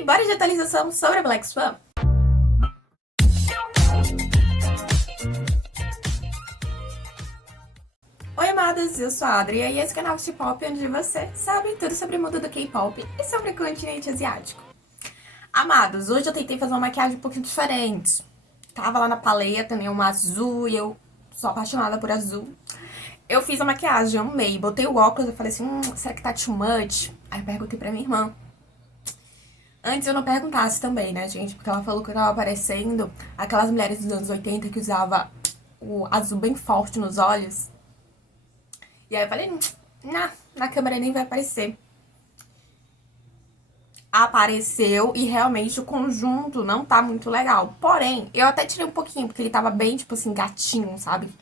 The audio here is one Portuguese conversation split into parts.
E bora de atualização sobre a Black Swan. Oi, amadas, eu sou a Adria e esse canal de K-pop onde você sabe tudo sobre o mundo do K-pop e sobre o continente asiático. Amados, hoje eu tentei fazer uma maquiagem um pouquinho diferente. Tava lá na paleta, né, uma azul, e eu sou apaixonada por azul. Eu fiz a maquiagem, amei, botei o óculos, eu falei assim, será que tá too much? Aí eu perguntei pra minha irmã. Antes eu não perguntasse também, né, gente, porque ela falou que eu tava parecendo aquelas mulheres dos anos 80 que usava o azul bem forte nos olhos. E aí eu falei, na câmera nem vai aparecer. Apareceu e realmente o conjunto não tá muito legal. Porém, eu até tirei um pouquinho, porque ele tava bem, tipo assim, gatinho, sabe?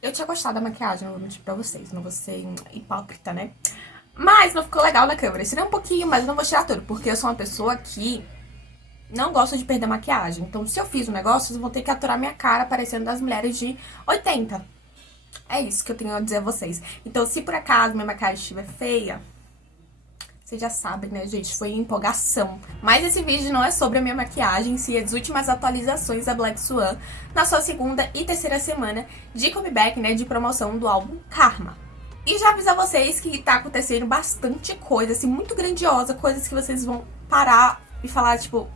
Eu tinha gostado da maquiagem, não vou mentir pra vocês, não vou ser hipócrita, né? Mas não ficou legal na câmera. Eu tirei um pouquinho, mas não vou tirar tudo, porque eu sou uma pessoa que não gosta de perder maquiagem. Então, se eu fiz um negócio, vocês vão ter que aturar minha cara parecendo das mulheres de 80. É isso que eu tenho a dizer a vocês. Então, se por acaso minha maquiagem estiver feia, vocês já sabem, né, gente? Foi empolgação. Mas esse vídeo não é sobre a minha maquiagem, sim, as últimas atualizações da Black Swan na sua segunda e terceira semana de comeback, né, de promoção do álbum Karma. E já aviso a vocês que tá acontecendo bastante coisa, assim, muito grandiosa, coisas que vocês vão parar e falar, tipo,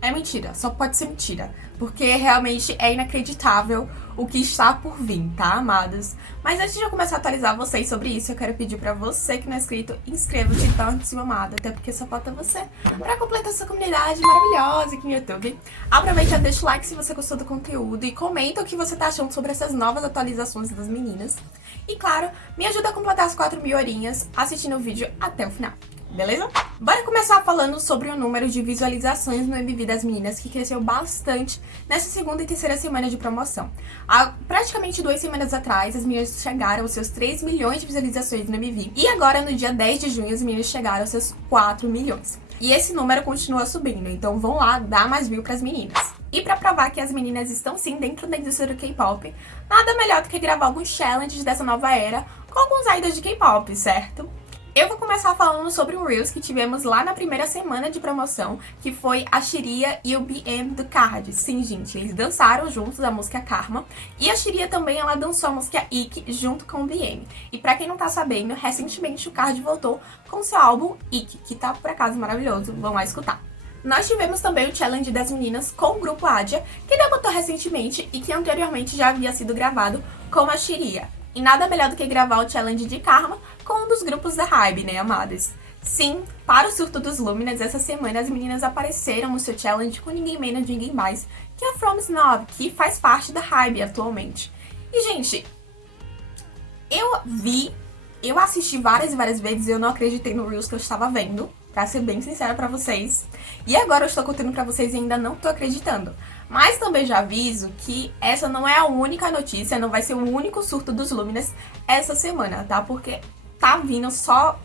é mentira, só pode ser mentira. Porque realmente é inacreditável o que está por vir, tá, amados? Mas antes de eu começar a atualizar vocês sobre isso, eu quero pedir pra você que não é inscrito, inscreva-se e torne-se amado, até porque só falta você pra completar essa comunidade maravilhosa aqui no YouTube. Aproveita e deixa o like se você gostou do conteúdo e comenta o que você tá achando sobre essas novas atualizações das meninas. E claro, me ajuda a completar as 4.000 horinhas assistindo o vídeo até o final. Beleza? Bora começar falando sobre o número de visualizações no MV das meninas, que cresceu bastante nessa segunda e terceira semana de promoção. Há praticamente 2 semanas atrás, as meninas chegaram aos seus 3 milhões de visualizações no MV. E agora, no dia 10 de junho, as meninas chegaram aos seus 4 milhões. E esse número continua subindo, então vão lá dar mais view pras meninas. E pra provar que as meninas estão sim dentro da indústria do K-pop, nada melhor do que gravar alguns challenges dessa nova era com alguns idols de K-pop, certo? Eu vou começar falando sobre um Reels que tivemos lá na primeira semana de promoção, que foi a Shiria e o BM do Card. Sim, gente, eles dançaram juntos a música Karma, e a Shiria também, ela dançou a música Ikki junto com o BM. E pra quem não tá sabendo, recentemente o Card voltou com seu álbum Ikki, que tá por acaso maravilhoso, vão lá escutar. Nós tivemos também o challenge das meninas com o grupo Adja, que debutou recentemente e que anteriormente já havia sido gravado com a Shiria. E nada melhor do que gravar o challenge de Karma com um dos grupos da Hybe, né, amadas? Sim, para o surto dos Luminas, essa semana as meninas apareceram no seu challenge com ninguém menos, ninguém mais que a From Snob, que faz parte da Hybe atualmente. E, gente, eu assisti várias e várias vezes e eu não acreditei no Reels que eu estava vendo, pra ser bem sincera pra vocês. E agora eu estou contando pra vocês e ainda não tô acreditando. Mas também já aviso que essa não é a única notícia, não vai ser o único surto dos Luminas essa semana, tá? Porque tá vindo só...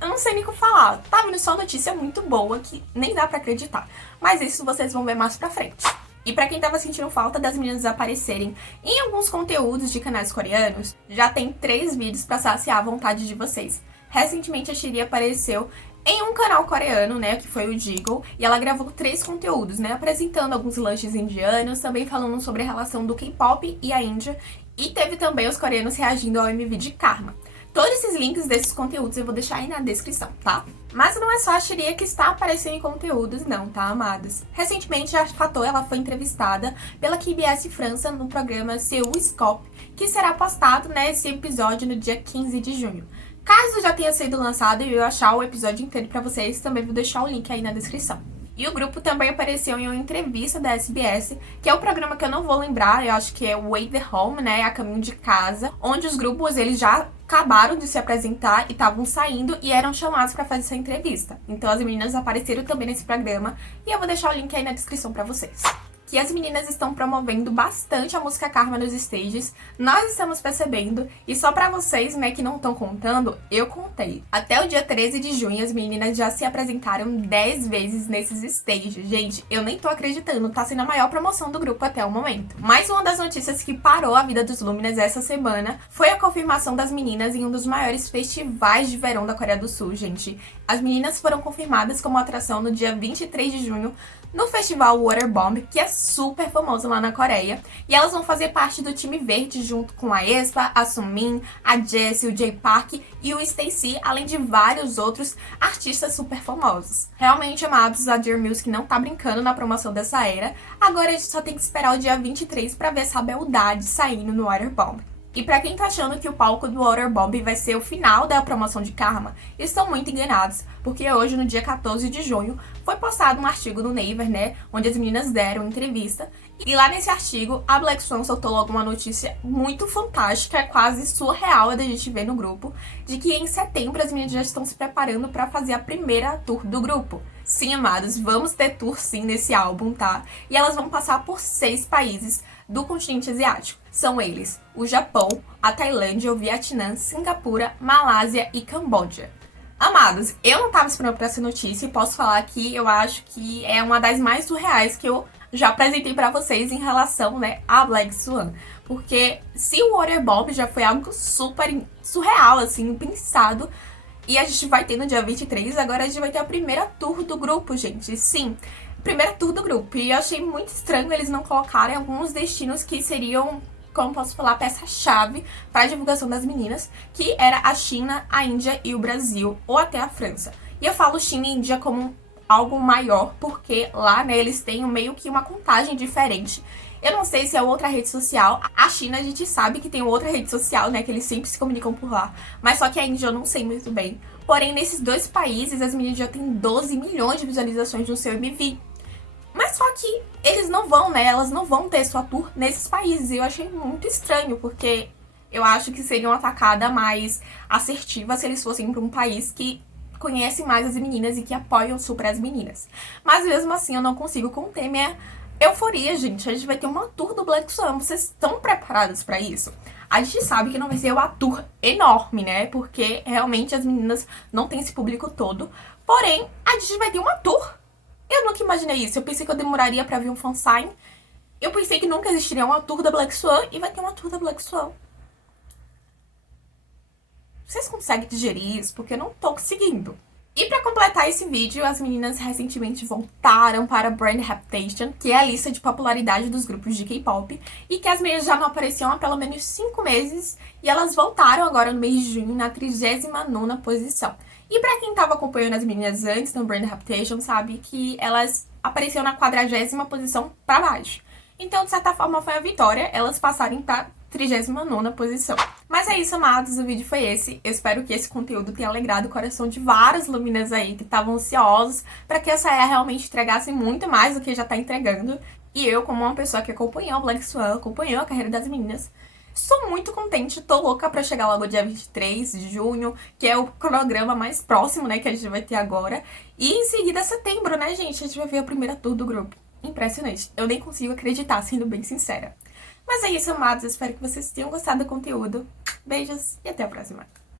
eu não sei nem como falar. Tá vindo só notícia muito boa que nem dá pra acreditar. Mas isso vocês vão ver mais pra frente. E pra quem tava sentindo falta das meninas aparecerem em alguns conteúdos de canais coreanos, já tem 3 vídeos pra saciar a vontade de vocês. Recentemente a Shiri apareceu em um canal coreano, né, que foi o Jiggle, e ela gravou 3 conteúdos, né, apresentando alguns lanches indianos, também falando sobre a relação do K-pop e a Índia, e teve também os coreanos reagindo ao MV de Karma. Todos esses links desses conteúdos eu vou deixar aí na descrição, tá? Mas não é só a Shiria que está aparecendo em conteúdos não, tá, amados? Recentemente a Fatou, ela foi entrevistada pela KBS França no programa Seu Scope, que será postado, né, esse episódio no dia 15 de junho. Caso já tenha sido lançado e eu achar o episódio inteiro pra vocês, também vou deixar o link aí na descrição. E o grupo também apareceu em uma entrevista da SBS, que é o programa que eu não vou lembrar, eu acho que é o Way the Home, né, A Caminho de Casa, onde os grupos, eles já acabaram de se apresentar e estavam saindo e eram chamados pra fazer essa entrevista. Então as meninas apareceram também nesse programa e eu vou deixar o link aí na descrição pra vocês. que as meninas estão promovendo bastante a música Karma nos stages. Nós estamos percebendo, e só pra vocês, né, que não estão contando, eu contei. Até o dia 13 de junho, as meninas já se apresentaram 10 vezes nesses stages. Gente, eu nem tô acreditando, tá sendo a maior promoção do grupo até o momento. Mais uma das notícias que parou a vida dos Luminas essa semana foi a confirmação das meninas em um dos maiores festivais de verão da Coreia do Sul, gente. As meninas foram confirmadas como atração no dia 23 de junho no festival Water Bomb, que é super famoso lá na Coreia. E elas vão fazer parte do time verde junto com a aespa, a Sumin, a Jessie, o Jay Park e o Stacey, além de vários outros artistas super famosos. Realmente, amados, a Dear Music não tá brincando na promoção dessa era. Agora a gente só tem que esperar o dia 23 pra ver essa beldade saindo no Water Bomb. E pra quem tá achando que o palco do Water Bomb vai ser o final da promoção de Karma, estão muito enganados, porque hoje, no dia 14 de junho, foi postado um artigo no Naver, né, onde as meninas deram entrevista, e lá nesse artigo, a Black Swan soltou logo uma notícia muito fantástica, quase surreal da gente ver no grupo, de que em setembro as meninas já estão se preparando pra fazer a primeira tour do grupo. Sim, amados, vamos ter tour sim nesse álbum, tá? E elas vão passar por 6 países do continente asiático. São eles o Japão, a Tailândia, o Vietnã, Singapura, Malásia e Camboja. Amados, eu não tava esperando por essa notícia e posso falar que eu acho que é uma das mais surreais que eu já apresentei pra vocês em relação, né, a Black Swan. Porque se o Water Bomb já foi algo super surreal, assim, pensado, e a gente vai ter no dia 23, agora a gente vai ter a primeira tour do grupo, gente. Sim, primeira tour do grupo. E eu achei muito estranho eles não colocarem alguns destinos que seriam, como posso falar, peça-chave para a divulgação das meninas, que era a China, a Índia e o Brasil, ou até a França. E eu falo China e Índia como algo maior, porque lá, né, eles têm meio que uma contagem diferente. Eu não sei se é outra rede social. A China a gente sabe que tem outra rede social, né, que eles sempre se comunicam por lá. Mas só que a Índia eu não sei muito bem. Porém, nesses 2 países, as meninas já têm 12 milhões de visualizações no seu MV. Mas só que eles não vão, né? Elas não vão ter sua tour nesses países. E eu achei muito estranho, porque eu acho que seria uma atacada mais assertiva se eles fossem para um país que conhece mais as meninas e que apoiam super as meninas. Mas mesmo assim, eu não consigo conter minha euforia, gente. A gente vai ter uma tour do Black Swan. Vocês estão preparados pra isso? A gente sabe que não vai ser uma tour enorme, né? Porque realmente as meninas não têm esse público todo. Porém, a gente vai ter uma tour. Eu nunca imaginei isso. Eu pensei que eu demoraria pra ver um fansign. Eu pensei que nunca existiria uma tour da Black Swan. E vai ter uma tour da Black Swan. Vocês conseguem digerir isso? Porque eu não tô conseguindo. E pra completar esse vídeo, as meninas recentemente voltaram para Brand Reputation, que é a lista de popularidade dos grupos de K-pop, e que as meninas já não apareciam há pelo menos 5 meses, e elas voltaram agora no mês de junho na 39ª posição. E pra quem tava acompanhando as meninas antes no Brand Reputation, sabe que elas apareciam na 40ª posição pra baixo. Então, de certa forma, foi a vitória elas passarem pra 39ª posição. Mas é isso, amados, o vídeo foi esse. Eu espero que esse conteúdo tenha alegrado o coração de vários Luminas aí que estavam ansiosos para que essa era realmente entregasse muito mais do que já tá entregando. E eu, como uma pessoa que acompanhou o Black Swan, acompanhou a carreira das meninas, estou muito contente, tô louca pra chegar logo dia 23 de junho, que é o cronograma mais próximo, né, que a gente vai ter agora. E em seguida, setembro, né, gente, a gente vai ver a primeira tour do grupo. Impressionante. Eu nem consigo acreditar, sendo bem sincera. Mas é isso, amados. Eu espero que vocês tenham gostado do conteúdo. Beijos e até a próxima.